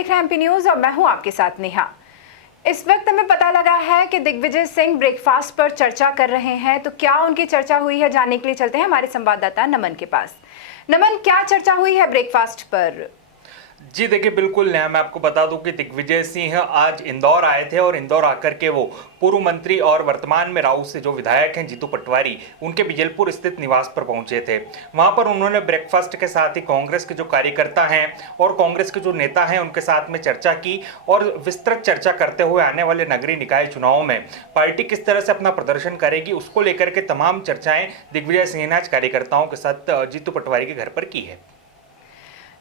देख रहे हैं एमपी न्यूज और मैं हूं आपके साथ नेहा। इस वक्त हमें पता लगा है कि दिग्विजय सिंह ब्रेकफास्ट पर चर्चा कर रहे हैं, तो क्या उनकी चर्चा हुई है जानने के लिए चलते हैं हमारे संवाददाता नमन के पास। नमन, क्या चर्चा हुई है ब्रेकफास्ट पर? जी देखिए, बिल्कुल नया मैं आपको बता दूं कि दिग्विजय सिंह आज इंदौर आए थे और इंदौर आकर के वो पूर्व मंत्री और वर्तमान में राऊ से जो विधायक हैं जीतू पटवारी, उनके बिजलपुर स्थित निवास पर पहुंचे थे। वहां पर उन्होंने ब्रेकफास्ट के साथ ही कांग्रेस के जो कार्यकर्ता हैं और कांग्रेस के जो नेता हैं उनके साथ में चर्चा की और विस्तृत चर्चा करते हुए आने वाले नगरीय निकाय चुनाव में पार्टी किस तरह से अपना प्रदर्शन करेगी उसको लेकर के तमाम चर्चाएं दिग्विजय सिंह ने आज कार्यकर्ताओं के साथ जीतू पटवारी के घर पर की है।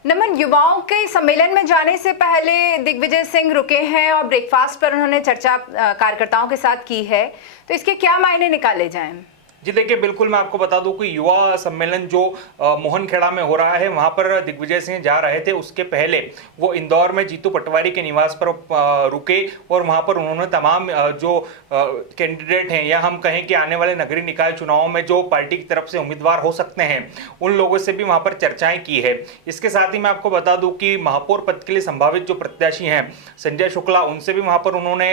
नमन, युवाओं के सम्मेलन में जाने से पहले दिग्विजय सिंह रुके हैं और ब्रेकफास्ट पर उन्होंने चर्चा कार्यकर्ताओं के साथ की है, तो इसके क्या मायने निकाले जाएं? जी देखिए, बिल्कुल मैं आपको बता दूं कि युवा सम्मेलन जो मोहनखेड़ा में हो रहा है वहां पर दिग्विजय सिंह जा रहे थे। उसके पहले वो इंदौर में जीतू पटवारी के निवास पर रुके और वहां पर उन्होंने तमाम जो कैंडिडेट हैं या हम कहें कि आने वाले नगरीय निकाय चुनाव में जो पार्टी की तरफ से उम्मीदवार हो सकते हैं उन लोगों से भी वहां पर चर्चाएं की है। इसके साथ ही मैं आपको बता दूं कि महापौर पद के लिए संभावित जो प्रत्याशी हैं संजय शुक्ला, उनसे भी वहां पर उन्होंने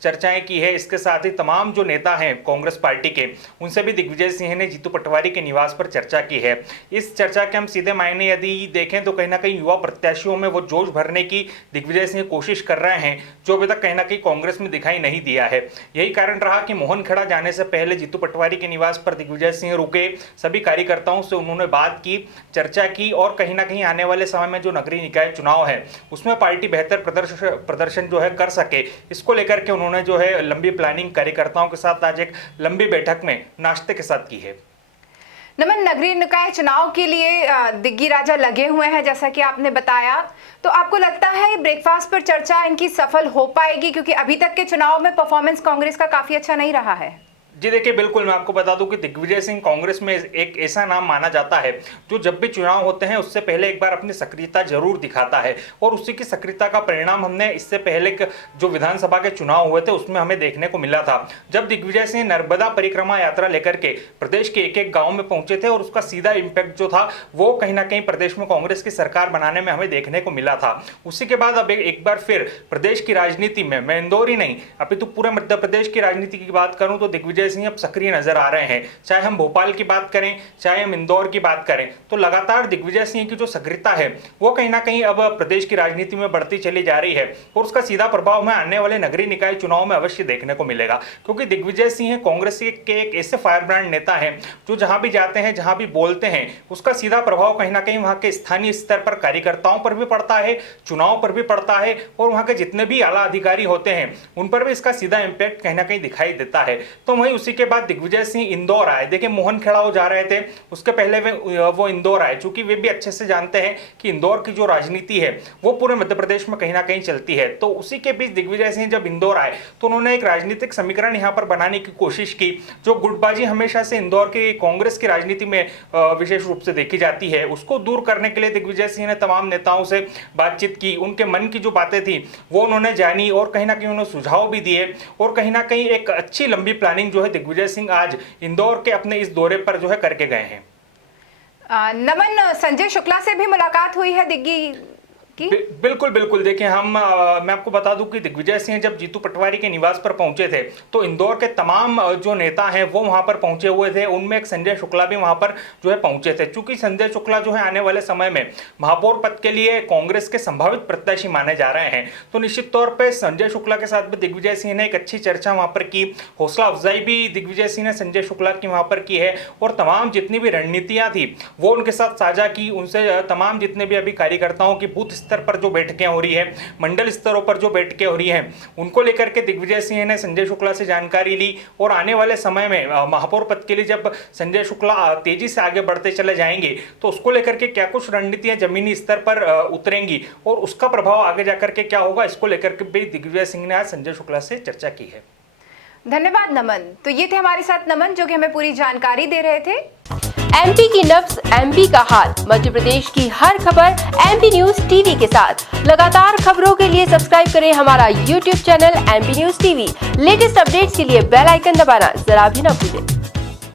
चर्चाएं की है। इसके साथ ही तमाम जो नेता हैं कांग्रेस पार्टी के उनसे भी दिग्विजय सिंह ने जीतू पटवारी के निवास पर चर्चा की है। इस चर्चा के हम सीधे मायने यदि देखें तो कहीं ना कहीं युवा प्रत्याशियों में वो जोश भरने की दिग्विजय सिंह कोशिश कर रहे हैं जो अभी तक कहीं ना कहीं कांग्रेस में दिखाई नहीं दिया है। यही कारण रहा कि मोहनखेड़ा जाने से पहले जीतू पटवारी के निवास पर दिग्विजय सिंह रुके, सभी कार्यकर्ताओं से उन्होंने बात की, चर्चा की और कहीं ना कहीं आने वाले समय में जो नगरीय निकाय चुनाव है उसमें पार्टी बेहतर प्रदर्शन जो है कर सके, इसको लेकर के उन्होंने जो है लंबी प्लानिंग कार्यकर्ताओं के साथ आज एक लंबी बैठक में नाश्ते के साथ की है। नमन, नगरीय निकाय चुनाव के लिए दिग्गी राजा लगे हुए हैं जैसा कि आपने बताया, तो आपको लगता है ब्रेकफास्ट पर चर्चा इनकी सफल हो पाएगी, क्योंकि अभी तक के चुनाव में परफॉर्मेंस कांग्रेस का काफी अच्छा नहीं रहा है? जी देखिए, बिल्कुल मैं आपको बता दूं कि दिग्विजय सिंह कांग्रेस में एक ऐसा नाम माना जाता है जो जब भी चुनाव होते हैं उससे पहले एक बार अपनी सक्रियता जरूर दिखाता है और उसी की सक्रियता का परिणाम हमने इससे पहले जो विधानसभा के चुनाव हुए थे उसमें हमें देखने को मिला था। जब दिग्विजय सिंह नर्मदा परिक्रमा यात्रा लेकर के प्रदेश के एक एक गाँव में पहुंचे थे और उसका सीधा इम्पैक्ट जो था वो कहीं ना कहीं प्रदेश में कांग्रेस की सरकार बनाने में हमें देखने को मिला था। उसी के बाद अब एक बार फिर प्रदेश की राजनीति में, मैं इंदौर ही नहीं अभी तो पूरे मध्य प्रदेश की राजनीति की बात करूं तो दिग्विजय सिंह अब सक्रिय नजर आ रहे हैं। चाहे हम भोपाल की बात करें, चाहे हम इंदौर की बात करें, तो लगातार दिग्विजय सिंह की जो सक्रियता है वो कहीं ना कहीं अब प्रदेश की राजनीति में बढ़ती चली जा रही है और उसका सीधा प्रभाव हमें आने वाले नगरीय निकाय चुनाव में अवश्य देखने को मिलेगा, क्योंकि दिग्विजय सिंह कांग्रेस के एक ऐसे फायर ब्रांड नेता हैं जो जहां भी जाते हैं, जहां भी बोलते हैं, उसका सीधा प्रभाव कहीं ना कहीं वहां के स्थानीय स्तर पर कार्यकर्ताओं पर भी पड़ता है, चुनाव पर भी पड़ता है और वहां के जितने भी आला अधिकारी होते हैं उन पर भी इसका सीधा इंपैक्ट कहीं ना कहीं दिखाई देता है। तो वहीं उसी के बाद दिग्विजय सिंह इंदौर आए। देखिए, मोहनखेड़ा वो जा रहे थे, उसके पहले वो इंदौर आए, चूंकि वे भी अच्छे से जानते हैं कि इंदौर की जो राजनीति है वो पूरे मध्य प्रदेश में कहीं ना कहीं चलती है। तो उसी के बीच दिग्विजय सिंह जब इंदौर आए तो उन्होंने एक राजनीतिक समीकरण यहां पर बनाने की कोशिश की। जो गुटबाजी हमेशा से इंदौर की कांग्रेस की राजनीति में विशेष रूप से देखी जाती है उसको दूर करने के लिए दिग्विजय सिंह ने तमाम नेताओं से बातचीत की, उनके मन की जो बातें थी वो उन्होंने जानी और कहीं ना कहीं उन्होंने सुझाव भी दिए और कहीं ना कहीं एक अच्छी लंबी प्लानिंग जो है दिग्विजय सिंह आज इंदौर के अपने इस दौरे पर जो है करके गए हैं। नमन, संजय शुक्ला से भी मुलाकात हुई है दिग्गी की? बिल्कुल बिल्कुल। देखिए, मैं आपको बता दूं कि दिग्विजय सिंह जब जीतू पटवारी के निवास पर पहुंचे थे तो इंदौर के तमाम जो नेता हैं वो वहां पर पहुंचे हुए थे। उनमें एक संजय शुक्ला भी वहां पर जो है पहुंचे थे। चूंकि संजय शुक्ला जो है आने वाले समय में महापौर पद के लिए कांग्रेस के संभावित प्रत्याशी माने जा रहे हैं, तो निश्चित तौर पर संजय शुक्ला के साथ भी दिग्विजय सिंह ने एक अच्छी चर्चा वहां पर की, हौसला अफजाई भी दिग्विजय सिंह ने संजय शुक्ला की वहां पर की है और तमाम जितनी भी रणनीतियां थी वो उनके साथ साझा की। उनसे तमाम जितने भी अभी कार्यकर्ताओं की बूथ स्तर पर जो बैठकें हो रही है, मंडल स्तरों पर जो बैठकें हो रही हैं, उनको लेकर के दिग्विजय सिंह ने संजय शुक्ला से जानकारी ली और आने वाले समय में महापौर पद के लिए जब संजय शुक्ला तेजी से आगे बढ़ते चले जाएंगे तो उसको लेकर के क्या कुछ रणनीतियां जमीनी स्तर पर उतरेंगी और उसका प्रभाव आगे जाकर के क्या होगा, इसको लेकर के भी दिग्विजय सिंह ने आज संजय शुक्ला से चर्चा की है। धन्यवाद नमन। तो ये थे हमारे साथ नमन जो कि हमें पूरी जानकारी दे रहे थे। एमपी की नब्ज, एमपी का हाल, मध्य प्रदेश की हर खबर एमपी न्यूज टीवी के साथ। लगातार खबरों के लिए सब्सक्राइब करें हमारा YouTube channel MP news TV. Latest updates के लिए बेल आइकन दबाना जरा भी न भूलें।